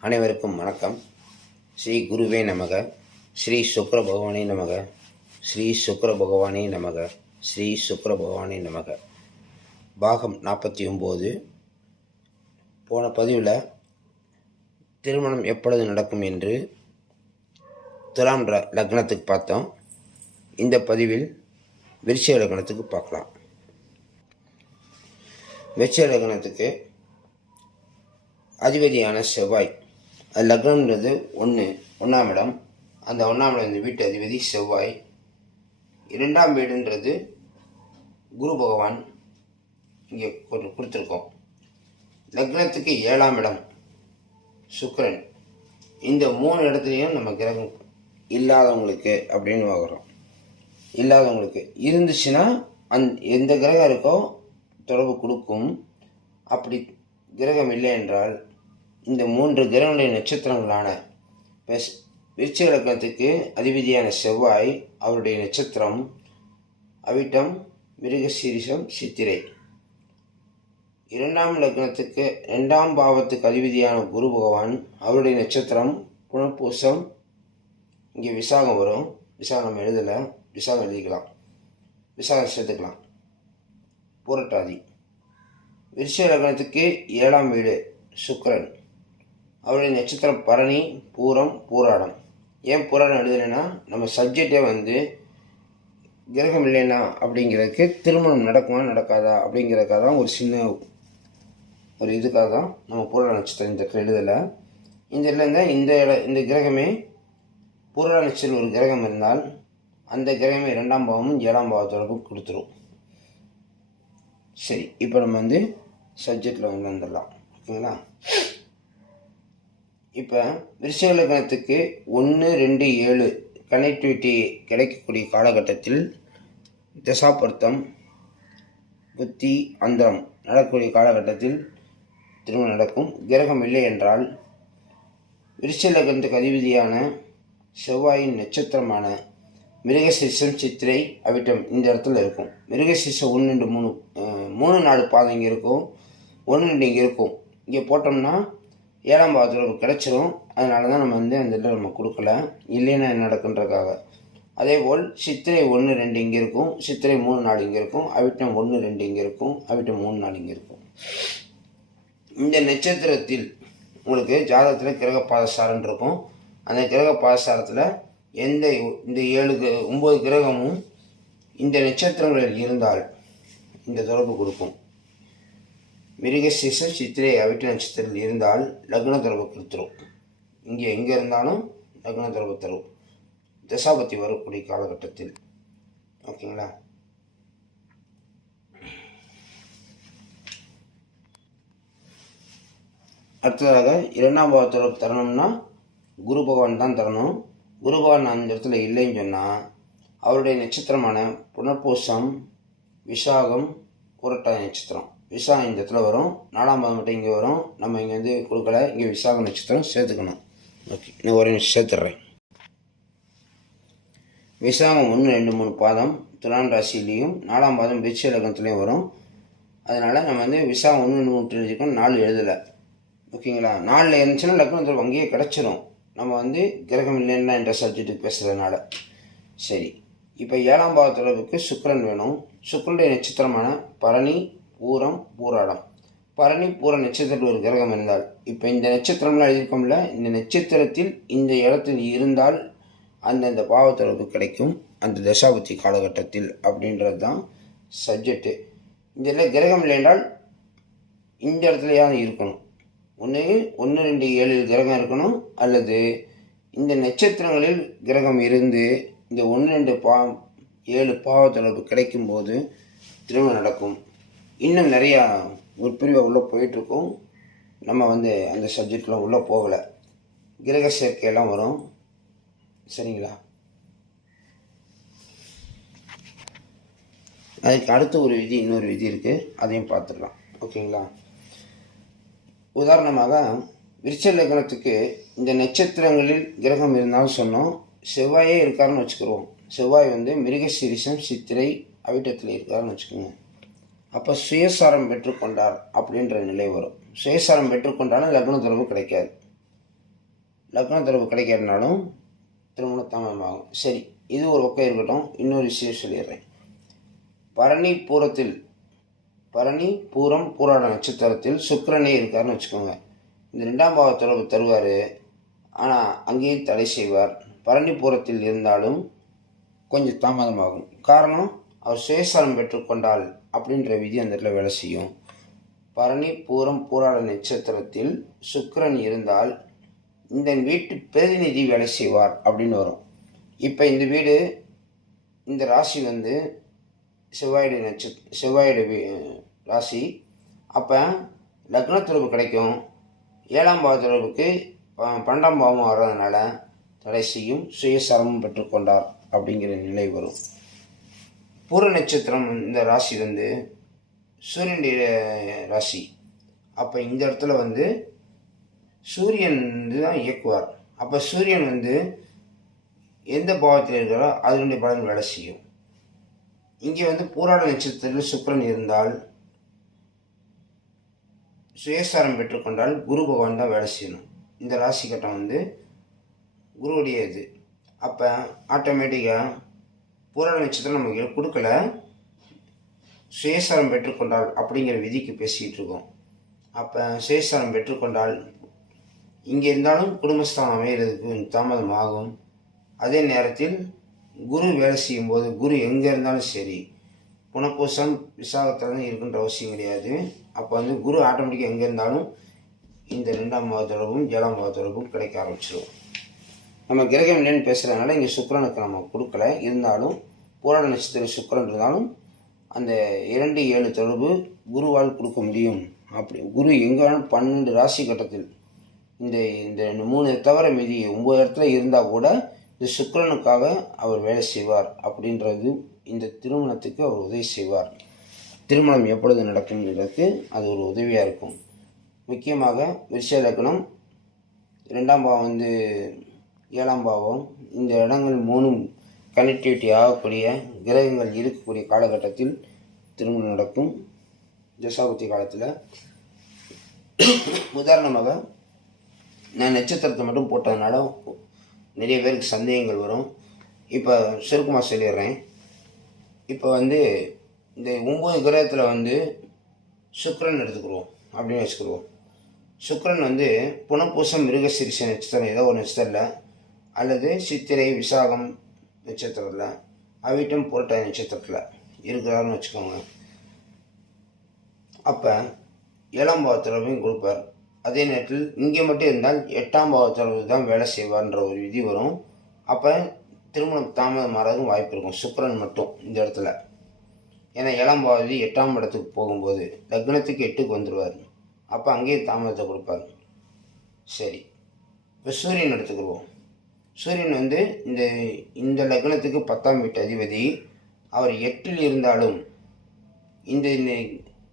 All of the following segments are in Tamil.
அனைவருக்கும் வணக்கம். ஸ்ரீ குருவே நமக. ஸ்ரீ சுக்கர பகவானே நமக. ஸ்ரீ சுக்கர பகவானே நமக. ஸ்ரீ சுக்கர பகவானே நமக. பாகம் நாற்பத்தி ஒம்பது. போன பதிவில் திருமணம் எப்பொழுது நடக்கும் என்று துலாம் லக்னத்துக்கு பார்த்தோம். இந்த பதிவில் விருச்சிக லக்னத்துக்கு பார்க்கலாம். விருச்சிக லக்னத்துக்கு அதிபதியான செவ்வாய் அது லக்னம்ன்றது ஒன்று ஒன்றாம் இடம். அந்த ஒன்றாம் இடம் இந்த வீட்டு அதிபதி செவ்வாய். இரண்டாம் வீடுன்றது குரு பகவான். இங்கே கொடு கொடுத்துருக்கோம். லக்னத்துக்கு ஏழாம் இடம் சுக்கரன். இந்த மூணு இடத்துலையும் நம்ம கிரகம் இல்லாதவங்களுக்கு அப்படின்னு பார்க்குறோம் இல்லாதவங்களுக்கு இருந்துச்சுன்னா அந் எந்த கிரகம் இருக்கோ தொடர்பு கொடுக்கும். அப்படி கிரகம் இல்லை என்றால் இந்த மூன்று கிரகங்களுடைய நட்சத்திரங்களான பெஸ் விருச்சிக அதிபதியான செவ்வாய் அவருடைய நட்சத்திரம் அவிட்டம் மிருகசீரிசம் சித்திரை. இரண்டாம் லக்னத்துக்கு ரெண்டாம் பாவத்துக்கு அதிபதியான குரு பகவான் அவருடைய நட்சத்திரம் குணப்பூசம் இங்கே விசாகம் வரும். விசாகம் நம்ம எழுதலை. விசாகம் எழுதிக்கலாம். விசாகம் சேர்த்துக்கலாம். பூரட்டாதி. விருச்சிக லக்னத்துக்கு ஏழாம் வீடு சுக்கரன். அவருடைய நட்சத்திரம் பரணி பூரம் பூராடம். ஏன் பூராடம் எழுதலைன்னா நம்ம சப்ஜெக்டே வந்து கிரகம் இல்லைன்னா அப்படிங்கிறதுக்கு திருமணம் நடக்குமா நடக்காதா அப்படிங்கிறதுக்காக தான் ஒரு சின்ன ஒரு இதுக்காக தான் நம்ம பூரண நட்சத்திரம் இந்த எழுதலை. இந்த இடத்துல இருந்தால் இந்த இட இந்த கிரகமே பூரண நட்சத்திரம் ஒரு கிரகம் இருந்தால் அந்த கிரகமே ரெண்டாம் பாவமும் ஏழாம் பாவத்தோட கொடுத்துரும். சரி இப்போ நம்ம வந்து சப்ஜெக்டில் வந்து வந்துடலாம். ஓகேங்களா? இப்போ விருஷக லக்னத்துக்கு ஒன்று ரெண்டு ஏழு கனெக்டிவிட்டி கிடைக்கக்கூடிய காலகட்டத்தில் தசாபொருத்தம் புத்தி அந்தரம் நடக்கக்கூடிய காலகட்டத்தில் திருமணம் நடக்கும். கிரகம் இல்லை என்றால் விருஷ லக்னத்துக்கு அதிபதியான செவ்வாயின் நட்சத்திரமான மிருகசீசம் சித்திரை அவிட்டம் இந்த இடத்துல இருக்கும். மிருகசீசம் ஒன்று ரெண்டு மூணு மூணு நாலு பாதம் இங்கே இருக்கும். ஒன்று ரெண்டு இங்கே இருக்கும். இங்கே போட்டோம்னா ஏழாம் பாவத்தில் கிடச்சிரும். அதனால தான் நம்ம வந்து அந்த இடத்துல நம்ம கொடுக்கல. இல்லைன்னா என்ன நடக்குன்றதுக்காக. அதே போல் சித்திரை ஒன்று ரெண்டு இங்கே இருக்கும். சித்திரை மூணு நாலு இங்கே இருக்கும். அவிட்டம் ஒன்று ரெண்டு இங்கே இருக்கும். அவிட்டம் மூணு நாலு இங்கே இருக்கும். இந்த நட்சத்திரத்தில் உங்களுக்கு ஜாதகத்தில் கிரக பாதசாரன் இருக்கும். அந்த கிரக பாதசாரத்தில் எந்த இந்த ஏழு கிர- ஒம்பது கிரகமும் இந்த நட்சத்திரங்களில் இருந்தால் இந்த தொடர்பு கொடுக்கும். மிருகசீசம் சித்திரை அவிட்ட நட்சத்திரத்தில் இருந்தால் லக்ன தொடர்பு கொடுத்துரும் இங்கே எங்கே இருந்தாலும் லக்ன தொடர்பு தரும். தசாபத்தி வரக்கூடிய காலகட்டத்தில். ஓகேங்களா? அடுத்ததாக இரண்டாம் பாவ தொடர்பு தரணும்னா குரு பகவான் தான் தரணும். குரு பகவான் அந்த இடத்துல இல்லைன்னு சொன்னால் அவருடைய நட்சத்திரமான புனர்பூசம் விசாகம் புரட்டாதி நட்சத்திரம். விசாகம் இந்த இடத்துல வரும். நாலாம் பாதம் மட்டும் இங்கே வரும். நம்ம இங்கே வந்து கொடுக்கல. இங்கே விசாக நட்சத்திரம் சேர்த்துக்கணும். ஓகே. இன்னும் ஒரு நிமிஷம் சேர்த்துட்றேன் விசாகம் ஒன்று ரெண்டு மூணு பாதம் துலான் ராசிலையும் நாலாம் பாதம் விருச்சிக லக்னத்துலேயும் வரும். அதனால் நம்ம வந்து விசாகம் ஒன்று ரெண்டு மூணு தெரிஞ்சுக்கணும். நாலு எழுதலை. ஓகேங்களா? நாலில் இருந்துச்சுன்னா லக்னத்தில் வங்கியே கிடச்சிரும். நம்ம வந்து கிரகம் இல்லைன்னா என்ற சப்ஜெக்ட்டுக்கு பேசுகிறதுனால சரி. இப்போ ஏழாம் பாவ இருக்குது சுக்கிரன் வேணும். சுக்கரனுடைய நட்சத்திரமான பரணி பூரம் பூராடம். பரணி பூர நட்சத்திரத்தில் ஒரு கிரகம் இருந்தால் இப்போ இந்த நட்சத்திரம்லாம் எழுதியிருக்கோம்ல இந்த நட்சத்திரத்தில் இந்த இடத்தில் இருந்தால் அந்தந்த பாவத்தளவு கிடைக்கும். அந்த தசாபுத்தி காலகட்டத்தில் அப்படின்றது தான் சப்ஜெக்ட்டு இந்த இடத்துல கிரகம் இல்லை என்றால் இந்த இடத்துலையாவது இருக்கணும். ஒன்று ஒன்று ரெண்டு ஏழு கிரகம் இருக்கணும் அல்லது இந்த நட்சத்திரங்களில் கிரகம் இருந்து இந்த ஒன்று ரெண்டு பா ஏழு பாவத்தளவு கிடைக்கும்போது திருமணம் நடக்கும். இன்னும் நிறையா உட்பிரிவை உள்ளே போயிட்டுருக்கோம். நம்ம வந்து அந்த சப்ஜெக்டில் உள்ளே போகலை. கிரக சேர்க்கையெல்லாம் வரும். சரிங்களா? அதுக்கு அடுத்த ஒரு விதி இன்னொரு விதி இருக்குது அதையும் பார்த்துடலாம் ஓகேங்களா? உதாரணமாக விருச்ச லக்னத்துக்கு இந்த நட்சத்திரங்களில் கிரகம் இருந்தாலும் சொன்னோம். செவ்வாயே இருக்காருன்னு வச்சுக்கிறோம். செவ்வாய் வந்து மிருகசீரிசம் சித்திரை அவிட்டத்தில் இருக்காருன்னு வச்சுக்கோங்க. அப்போ சுயசாரம் பெற்றுக்கொண்டார் அப்படின்ற நிலை வரும். சுயசாரம் பெற்றுக்கொண்டாலும் லக்ன தொடர்பு கிடைக்காது. லக்ன தொடர்பு கிடைக்காதுனாலும் திருமணத்தாமமாகும் சரி இது ஒரு பக்கம் இருக்கட்டும். இன்னொரு விஷயம் சொல்லிடுறேன். பரணி பூரத்தில் பரணி பூரம் பூராட நட்சத்திரத்தில் சுக்கரனே இருக்காருன்னு வச்சுக்கோங்க. இந்த ரெண்டாம் பாவ தொடர்பு தருவார். ஆனால் அங்கேயும் தடை செய்வார். பரணி பூரத்தில் இருந்தாலும் கொஞ்சம் தாமதமாகும். காரணம் அவர் சுயசாரம் பெற்றுக்கொண்டால் அப்படின்ற விதி அந்த இடத்துல வேலை செய்யும். பரணி பூரம் பூராட நட்சத்திரத்தில் சுக்கரன் இருந்தால் இந்த வீட்டு பிரதிநிதி வேலை செய்வார் அப்படின்னு வரும். இப்போ இந்த வீடு இந்த ராசி வந்து செவ்வாயுடைய நட்சத் செவ்வாயுடைய வீ- ராசி. அப்போ லக்ன தொடர்பு கிடைக்கும். ஏழாம் பாவ தொடர்புக்கு பன்னெண்டாம் பாவம் வர்றதுனால தடை செய்யும் சுயசரமும் பெற்றுக்கொண்டார் அப்படிங்கிற நிலை வரும். பூர நட்சத்திரம் இந்த ராசி வந்து சூரியனுடைய ராசி. அப்போ இந்த இடத்துல வந்து சூரியன் வந்து தான் இயக்குவார். அப்போ சூரியன் வந்து எந்த பாவத்தில் இருக்கிறோ அதனுடைய பலன் வேலை செய்யும். இங்கே வந்து பூராட நட்சத்திரத்தில் சுக்கிரன் இருந்தால் சுயசாரம் பெற்றுக்கொண்டால் குரு பகவான் தான் வேலை செய்யணும். இந்த ராசி கட்டம் வந்து குருவுடைய இது அப்போ ஆட்டோமேட்டிக்காக பூரண நட்சத்திரம் நமக்கு கொடுக்கல. சுயசாரம் பெற்றுக்கொண்டால் அப்படிங்கிற விதிக்கு பேசிக்கிட்டு இருக்கோம். அப்போ சுயசாரம் பெற்றுக்கொண்டால் இங்கே இருந்தாலும் குடும்பஸ்தானம் அமைகிறதுக்கு தாமதம் ஆகும். அதே நேரத்தில் குரு வேலை செய்யும்போது குரு எங்கே இருந்தாலும் சரி புனப்பூசம் விசாகத்தில் தான் இருக்குன்ற அவசியம் கிடையாது. அப்போ வந்து குரு ஆட்டோமேட்டிக்காக எங்கே இருந்தாலும் இந்த ரெண்டாம் மாத தொடர்பும் ஏழாம் மாத தொடர்பும் கிடைக்க ஆரம்பிச்சிடும் நம்ம கிரகம் இல்லைன்னு பேசுகிறதுனால இங்கே சுக்கரனுக்கு நம்ம கொடுக்கல. இருந்தாலும் பூராட நட்சத்திர சுக்கரன் இருந்தாலும் அந்த இரண்டு ஏழு தொடர்பு குருவால் கொடுக்க முடியும். அப்படி குரு எங்கே பன்னெண்டு ராசி கட்டத்தில் இந்த இந்த மூணு தவிர மீதி ஒம்பது இடத்துல இருந்தால் கூட இந்த சுக்கரனுக்காக அவர் வேலை செய்வார் அப்படின்றது இந்த திருமணத்துக்கு அவர் உதவி செய்வார். திருமணம் எப்பொழுது நடக்கும்ங்கிறதுக்கு அது ஒரு உதவியாக இருக்கும். முக்கியமாக விருஷ லக்னம் ரெண்டாம் பாவம் வந்து ஏழாம் பாவம். இந்த இடங்கள் மூணும் கனெக்டிவிட்டி ஆகக்கூடிய கிரகங்கள் இருக்கக்கூடிய காலகட்டத்தில் திருமணம் நடக்கும். தசாபுத்தி காலத்தில். உதாரணமாக நான் நட்சத்திரத்தை மட்டும் போட்டதுனால நிறைய பேருக்கு சந்தேகங்கள் வரும். இப்போ சுருக்கமாக சொல்லிடுறேன். இப்போ வந்து இந்த ஒம்பது கிரகத்தில் வந்து சுக்கரன் எடுத்துக்கிறோம் அப்படின்னு வச்சுக்கிடுவோம். சுக்கரன் வந்து புனப்பூசம் மிருகசிரிச நட்சத்திரம் ஏதோ ஒரு இல்லை அல்லது சித்திரை விசாகம் நட்சத்திரத்தில் அவிட்டம் புரட்டாதி நட்சத்திரத்தில் இருக்கிறாருன்னு வச்சுக்கோங்க. அப்போ ஏழாம் பாவத்திரவையும் கொடுப்பார். அதே நேரத்தில் இங்கே மட்டும் இருந்தால் எட்டாம் பாவத்திரவு தான் வேலை செய்வார்ன்ற ஒரு விதி வரும். அப்போ திருமணம் தாமதம் மாறதும் வாய்ப்பு இருக்கும். சுக்கரன் மட்டும் இந்த இடத்துல. ஏன்னா ஏழாம் பாவதி எட்டாம் இடத்துக்கு போகும்போது லக்னத்துக்கு எட்டுக்கு வந்துடுவார் அப்போ அங்கேயே தாமதத்தை கொடுப்பார். சரி. இப்போ சூரியன் எடுத்துக்கிடுவோம். சூரியன் வந்து இந்த இந்த லக்னத்துக்கு பத்தாம் வீட்டு அதிபதி அவர் எட்டில் இருந்தாலும் இந்த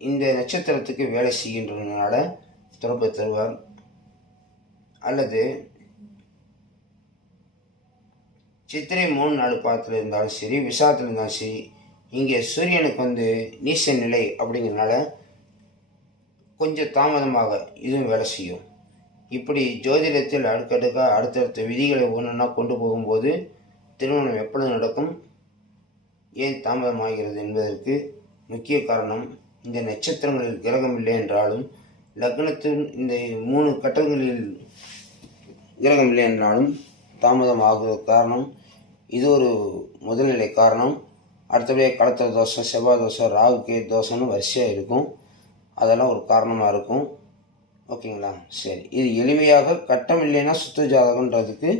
இந்த- நட்சத்திரத்துக்கு வேலை செய்கின்றதுனால தொடர்பு தருவார் அல்லது சித்திரை மூணு நாலு பாதத்தில் இருந்தாலும் சரி விசாரத்தில் இருந்தாலும் சரி இங்கே சூரியனுக்கு வந்து நீச நிலை அப்படிங்கிறதுனால கொஞ்சம் தாமதமாக இதுவும் வேலை செய்யும். இப்படி ஜோதிடத்தில் அடுக்கடுக்காக அடுத்தடுத்த விதிகளை ஒன்றா கொண்டு போகும்போது திருமணம் எப்பொழுது நடக்கும்? ஏன் தாமதமாகிறது என்பதற்கு முக்கிய காரணம் இந்த நட்சத்திரங்களில் கிரகம் இல்லை என்றாலும் லக்னத்தின் இந்த மூணு கட்டங்களில் கிரகம் இல்லை என்றாலும் தாமதம் ஆகுவதற்கு காரணம் இது ஒரு முதல்நிலை காரணம். அடுத்தபடியாக கடத்தல் தோஷம் செவ்வாய் தோஷம் ராகு கே தோஷம்னு வரிசையாக இருக்கும். அதெல்லாம் ஒரு காரணமாக இருக்கும். ஓகேங்களா? சரி. இது எளிமையாக கட்டம் இல்லைன்னா சுத்த ஜாதகன்றதுக்கு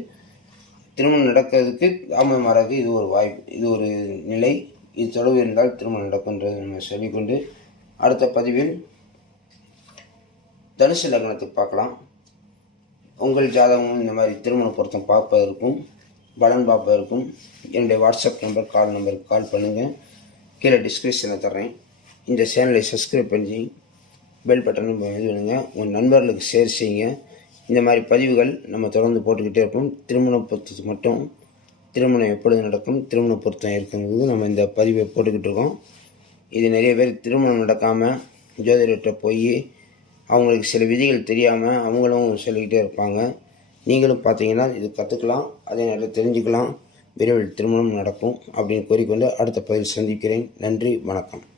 திருமணம் நடக்கிறதுக்கு தாமதம் மாறாக இது ஒரு வாய்ப்பு இது ஒரு நிலை. இது தொடர்பு இருந்தால் திருமணம் நடக்கும்ன்றது நம்ம சொல்லிக்கொண்டு அடுத்த பதிவில் தனுசு லக்னத்துக்கு பார்க்கலாம். உங்கள் ஜாதகமும் இந்த மாதிரி திருமண பொருத்தம் பார்ப்பதற்கும் பலன் பார்ப்பதற்கும் என்னுடைய வாட்ஸ்அப் நம்பர் கால் நம்பருக்கு கால் பண்ணுங்கள் கீழே டிஸ்கிரிப்ஷனில் தர்றேன். இந்த சேனலை சப்ஸ்கிரைப் பண்ணி பெல் பட்டனும் இது பண்ணுங்கள் உங்கள் நண்பர்களுக்கு ஷேர் செய்யுங்க. இந்த மாதிரி பதிவுகள் நம்ம தொடர்ந்து போட்டுக்கிட்டே இருப்போம். திருமண பொருத்தத்துக்கு மட்டும் திருமணம் எப்பொழுது நடக்கும் திருமண பொருத்தம் இருக்குங்கிறது நம்ம இந்த பதிவை போட்டுக்கிட்டு இருக்கோம். இது நிறைய பேர் திருமணம் நடக்காமல் ஜோதிடர்கிட்ட போய் அவங்களுக்கு சில விதிகள் தெரியாமல் அவங்களும் சொல்லிக்கிட்டே இருப்பாங்க. நீங்களும் பார்த்தீங்கன்னா இது கற்றுக்கலாம் அதே நேரத்தில் தெரிஞ்சுக்கலாம். விரைவில் திருமணம் நடக்கும் அப்படின்னு கூறிக்கொண்டு அடுத்த பதிவில் சந்திக்கிறேன். நன்றி வணக்கம்.